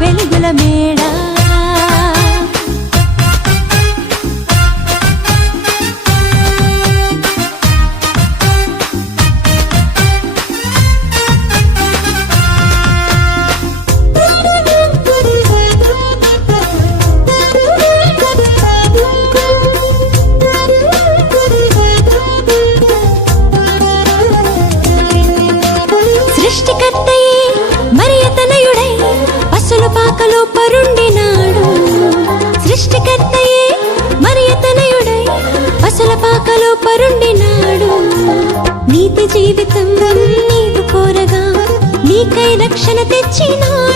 వెలుగుల మేడ సృష్టికర్తయే మరియతనయుడై పసుల పాకలో పరుండినాడు. సృష్టికర్తయే మరియతనయుడై పసుల పాకలో పరుండినాడు. నీతి జీవితం నీవు కోరగా నీకై రక్షణ తెచ్చినా